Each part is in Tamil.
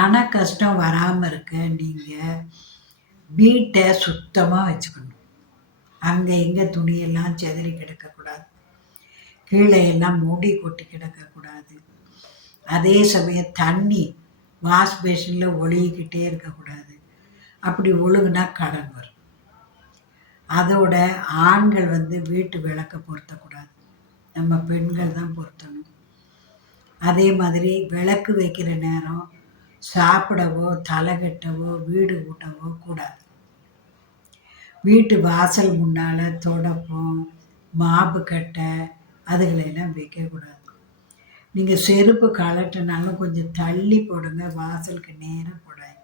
பண கஷ்டம் வராமல் இருக்க நீங்கள் வீட்டை சுத்தமாக வச்சுக்கணும். அங்கே இங்கே துணியெல்லாம் சிதறி கிடக்கக்கூடாது. கீழே எல்லாம் மூடி கொட்டி கிடக்கக்கூடாது. அதே சமயம் தண்ணி வாஷ் பேஷனில் ஒழுகிக்கிட்டே இருக்கக்கூடாது. அப்படி ஒழுகுனா கடன் வரும். அதோட ஆண்கள் வந்து வீட்டு விளக்க பொருத்தக்கூடாது. நம்ம பெண்கள் தான் பொருத்தணும். அதே மாதிரி விளக்கு வைக்கிற நேரம் சாப்பிடவோ தலை கட்டவோ வீடு கூட்டவோ கூடாது. வீட்டு வாசல் முன்னால் தொடப்பம் மாப்பு கட்டை அதுகளெல்லாம் வைக்கக்கூடாது நீங்கள் செருப்பு கலட்டினாலும் கொஞ்சம் தள்ளி போடுங்க வாசலுக்கு நேராக போடாது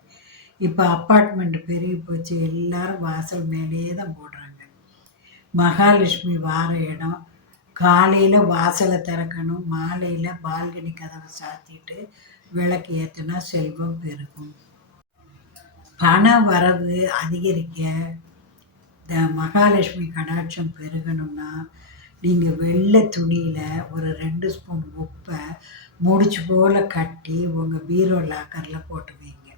இப்போ அப்பார்ட்மெண்ட் பெருகி போச்சு எல்லாரும் வாசல் மேலேயே தான் போடுறாங்க. மகாலட்சுமி வார இடம் காலையில் வாசலை திறக்கணும் மாலையில் பால்கனி கதவை சாத்திட்டு விளக்கு ஏற்றினா செல்வம் பெருகும். பண வரவு அதிகரிக்க இந்த மகாலட்சுமி கடாட்சம் பெருகணும்னா நீங்கள் வெள்ளை துணியில் ஒரு ரெண்டு ஸ்பூன் உப்பை முடிச்சு போல் கட்டி உங்கள் பீரோ லாக்கரில் போட்டு வைங்க.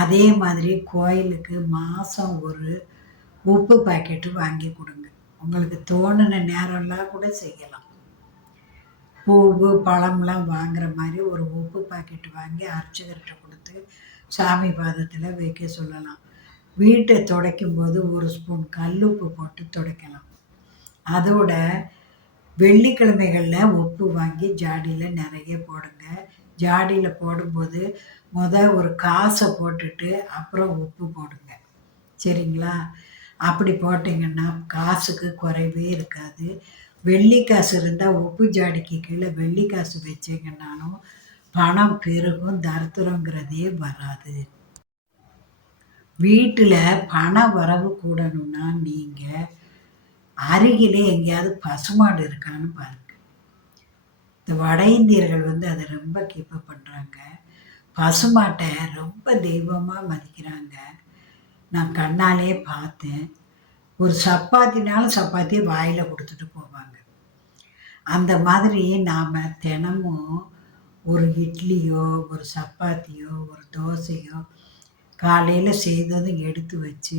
அதே மாதிரி கோயிலுக்கு மாதம் ஒரு உப்பு பாக்கெட்டு வாங்கி கொடுங்க. உங்களுக்கு தோணுன நேரம்லாம் கூட செய்யலாம். பூவு பழம்லாம் வாங்குற மாதிரி ஒரு உப்பு பாக்கெட் வாங்கி அர்ச்சகர்கிட்ட கொடுத்து சாமி பாதத்தில் வைக்க சொல்லலாம். வீட்டை துடைக்கும் போது ஒரு ஸ்பூன் கல் உப்பு போட்டு துடைக்கலாம். அதோட வெள்ளிக்கிழமைகளில் உப்பு வாங்கி ஜாடியில் நிறைய போடுங்க. ஜாடியில் போடும்போது முத ஒரு காசை போட்டுட்டு அப்புறம் உப்பு போடுங்க. சரிங்களா? அப்படி போட்டிங்கன்னா காசுக்கு குறைவே இருக்காது. வெள்ளி காசு இருந்தால் உப்பு ஜாடிக்கு கீழே வெள்ளி காசு வச்சிங்கன்னாலும் பணம் பெருகும் தரித்திரங்கிறதே வராது. வீட்டில் பண வரவு கூடணும்னா நீங்கள் அருகிலே எங்கேயாவது பசுமாடு இருக்கான்னு பாருங்க. இந்த வட இந்தியர்கள் வந்து அதை ரொம்ப கீப்பப் பண்ணுறாங்க பசுமாட்டை ரொம்ப தெய்வமாக மதிக்கிறாங்க. நான் கண்ணாலே பார்த்தேன். ஒரு சப்பாத்தினாலும் சப்பாத்தியை வாயில் கொடுத்துட்டு போவாங்க. அந்த மாதிரி நாம் தினமும் ஒரு இட்லியோ ஒரு சப்பாத்தியோ ஒரு தோசையோ காலையில் செய்ததும் எடுத்து வச்சு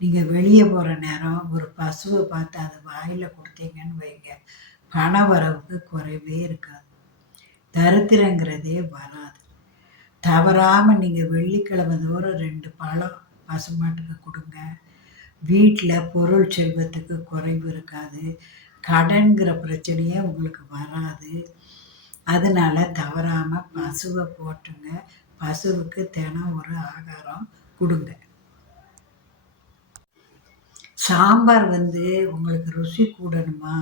நீங்கள் வெளியே போகிற நேரம் ஒரு பசுவை பார்த்து அதை வாயில் கொடுத்தீங்கன்னு வைங்க. பண வரவுக்கு குறைவே இருக்காது. தரித்திரங்கிறதே வராது. தவறாமல் நீங்கள் வெள்ளிக்கிழமை தோறும் ரெண்டு பழம் பசுமாட்டுக்கு கொடுங்க. வீட்டில் பொருள் செல்வத்துக்கு குறைவு இருக்காது. கடன்கிற பிரச்சனையே உங்களுக்கு வராது. அதனால் தவறாமல் பசுவை போட்டுங்க. பசுவுக்கு தினம் ஒரு ஆகாரம் கொடுங்க. சாம்பார் வந்து உங்களுக்கு ருசி கூடணுமா?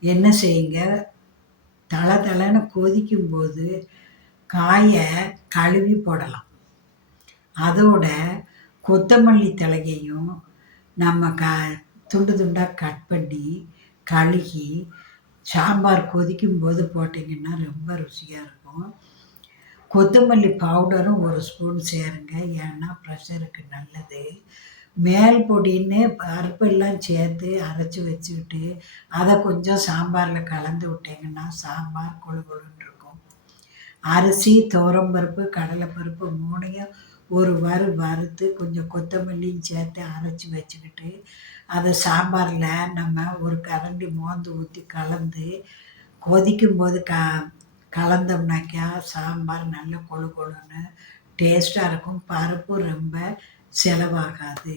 என்ன செய்யுங்க? தலை தலைன்னு கொதிக்கும்போது காயை கழுவி போடலாம். அதோட கொத்தமல்லி தலையையும் நம்ம க துண்டு துண்டாக கட் பண்ணி கழுகி சாம்பார் கொதிக்கும் போது போட்டிங்கன்னா ரொம்ப ருசியாக இருக்கும். கொத்தமல்லி பவுடரும் ஒரு ஸ்பூன் சேருங்க. ஏன்னா ப்ரெஷருக்கு நல்லது. மேல் பொடின்னு பருப்பெல்லாம் சேர்த்து அரைச்சி வச்சுக்கிட்டு அதை கொஞ்சம் சாம்பாரில் கலந்து விட்டிங்கன்னா சாம்பார் கொழு கொழுன்னு இருக்கும். அரிசி துவரம்பருப்பு கடலைப்பருப்பு மூணையும் ஒரு வறு வறுத்து கொஞ்சம் கொத்தமல்லியும் சேர்த்து அரைச்சி வச்சுக்கிட்டு அதை சாம்பாரில் நம்ம ஒரு கரண்டி மோந்து ஊற்றி கலந்து கொதிக்கும் போது க கலந்தோம்னாக்கா சாம்பார் நல்ல கொழு கொழுன்னு டேஸ்ட்டாக இருக்கும். பருப்பு ரொம்ப செலவாகாது.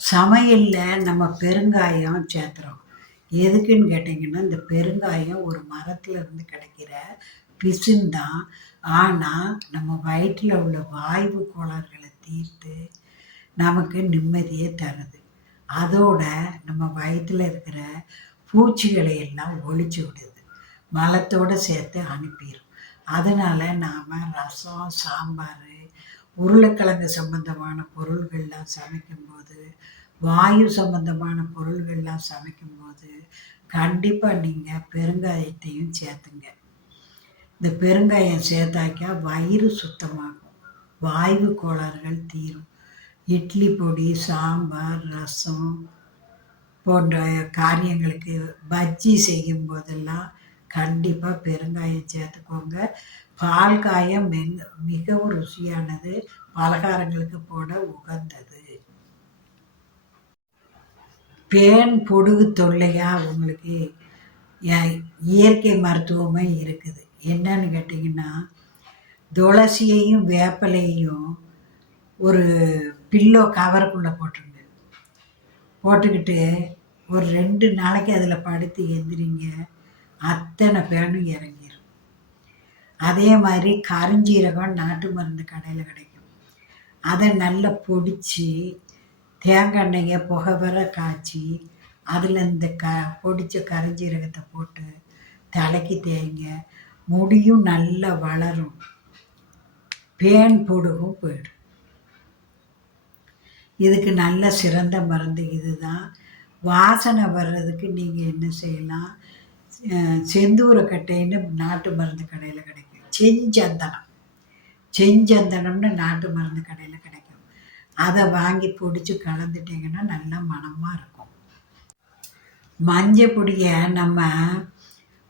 சமையலில் நம்ம பெருங்காயம் சேர்த்துறோம். எதுக்குன்னு கேட்டிங்கன்னா இந்த பெருங்காயம் ஒரு மரத்தில் இருந்து கிடைக்கிற பிசுந்தான் ஆனால் நம்ம வயிற்றில் உள்ள வாய்வு கோளாறுகளை தீர்த்து நமக்கு நிம்மதியை தருது. அதோட நம்ம வயிற்றில் இருக்கிற பூச்சிகளை எல்லாம் ஒழிச்சு விடுது. மலத்தோடு சேர்த்து அனுப்பிடும் அதனால் நாம் ரசம் சாம்பார் உருளைக்கிழங்கு சம்பந்தமான பொருள்கள்லாம் சமைக்கும்போது வாயு சம்பந்தமான பொருள்கள்லாம் சமைக்கும்போது கண்டிப்பாக நீங்கள் பெருங்காயத்தையும் சேர்த்துங்க. இந்த பெருங்காயம் சேர்த்தாக்கா வயிறு சுத்தமாகும். வாய்வு கோளாறுகள் தீரும். இட்லி பொடி சாம்பார் ரசம் போன்ற காரியங்களுக்கு பஜ்ஜி செய்யும் போதெல்லாம் கண்டிப்பாக பெருங்காயம் சேர்த்துக்கோங்க. பால் காயம் மெங் மிகவும் ருசியானது. பலகாரங்களுக்கு போட உகந்தது. பேன் பொடுகு தொல்லையாக உங்களுக்கு இயற்கை மருத்துவமே இருக்குது. என்னன்னு கேட்டிங்கன்னா துளசியையும் வேப்பலையும் ஒரு பில்லோ கவருக்குள்ளே போட்டுருங்க. போட்டுக்கிட்டு ஒரு ரெண்டு நாளைக்கு அதில் படுத்து எந்திரிங்க. அத்தனை பேனும் இறங்கிரும். அதே மாதிரி கருஞ்சீரகம் நாட்டு மருந்து கடையில் கிடைக்கும். அதை நல்லா பொடித்து தேங்காய் எண்ணெயை புகை வர காய்ச்சி அதில் இந்த க பொடித்த கருஞ்சீரகத்தை போட்டு தலைக்கு தேய்ங்க. முடியும் நல்லா வளரும். பேன் பொடுகும் போயிடும் இதுக்கு நல்ல சிறந்த மருந்து இதுதான். வாசனை வர்றதுக்கு நீங்கள் என்ன செய்யலாம்? செந்தூரக்கட்டைன்னு நாட்டு மருந்து கடையில் கிடைக்கும். செஞ்சந்தனம். செஞ்சந்தனம்னு நாட்டு மருந்து கடையில் கிடைக்கும். அதை வாங்கி பொடிச்சு கலந்துட்டிங்கன்னா நல்லா மனமாக இருக்கும். மஞ்சள் பொடியை நம்ம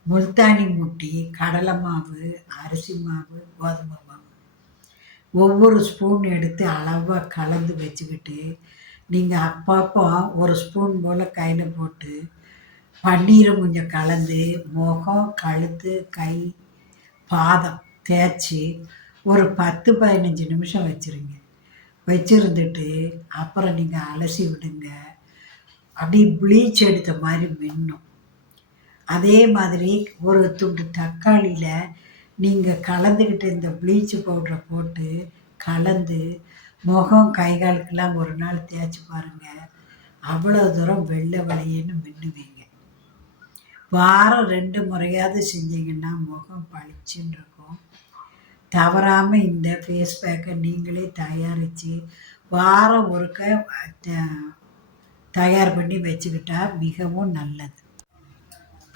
முல்தானி முட்டி கடலை மாவு அரிசி மாவு கோதுமை மாவு. ஒவ்வொரு ஸ்பூன் எடுத்து அளவாக கலந்து வச்சுக்கிட்டு நீங்கள் அப்பப்போ ஒரு ஸ்பூன் போல் கையில் போட்டு பன்னீரை கொஞ்சம் கலந்து முகம் கழுத்து கை பாதம் தேய்ச்சி ஒரு பத்து பதினஞ்சு நிமிஷம் வச்சுருங்க. வச்சுருந்துட்டு அப்புறம் நீங்கள் அலசி விடுங்க. அப்படியே ப்ளீச் எடுத்த மாதிரி மின்னும். அதே மாதிரி ஒரு துண்டு தக்காளியில் நீங்கள் கலந்துக்கிட்டு இந்த ப்ளீச் பவுடரை போட்டு கலந்து முகம் கை காலுக்கெல்லாம் ஒரு நாள் தேய்ச்சி பாருங்கள் அவ்வளோ தூரம் வெள்ளை வெளையேன்னு மின்னுவீங்க. வாரம் ரெண்டு முறையாவது செஞ்சீங்கன்னா முகம் பளிச்சுன்னு இருக்கும் தவறாமல் இந்த ஃபேஸ் பேக்கை நீங்களே தயாரித்து வாரம் ஒருக்க த- தயார் பண்ணி வச்சுக்கிட்டா மிகவும் நல்லது.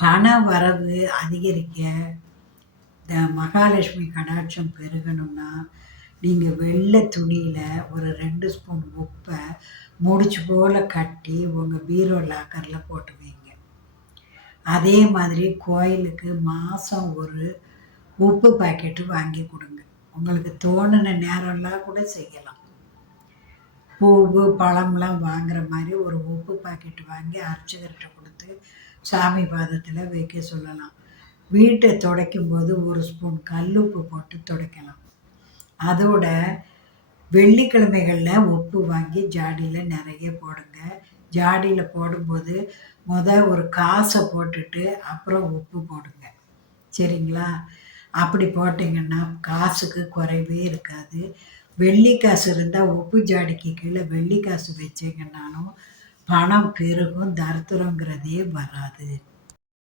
பண வரவு அதிகரிக்க இந்த மகாலட்சுமி கடாட்சம் பெருகணும்னா நீங்கள் வெள்ளை துணியில் ஒரு ரெண்டு ஸ்பூன் உப்பை முடிச்சு போல் கட்டி உங்கள் பீரோ லாக்கரில் போட்டு வைங்க. அதே மாதிரி கோயிலுக்கு மாதம் ஒரு உப்பு பாக்கெட்டு வாங்கி கொடுங்க. உங்களுக்கு தோணுன நேரம்லாம் கூட செய்யலாம். பூவு பழம்லாம் வாங்குற மாதிரி ஒரு உப்பு பாக்கெட் வாங்கி அர்ச்சகர்கிட்ட கொடுத்து சாமி பாதத்தில் வைக்க சொல்லலாம். வீட்டை துடைக்கும் போது ஒரு ஸ்பூன் கல்லுப்பு போட்டு துடைக்கலாம். அதோட வெள்ளிக்கிழமைகளில் உப்பு வாங்கி ஜாடியில் நிறைய போடுங்க. ஜாடியில் போடும்போது முத ஒரு காசை போட்டுட்டு அப்புறம் உப்பு போடுங்க. சரிங்களா? அப்படி போட்டிங்கன்னா காசுக்கு குறைவே இருக்காது. வெள்ளி காசு இருந்தால் உப்பு ஜாடிக்கு கீழே வெள்ளி காசு வச்சிங்கன்னாலும் பணம் பெருகும் தரித்திரங்கிறதே வராது.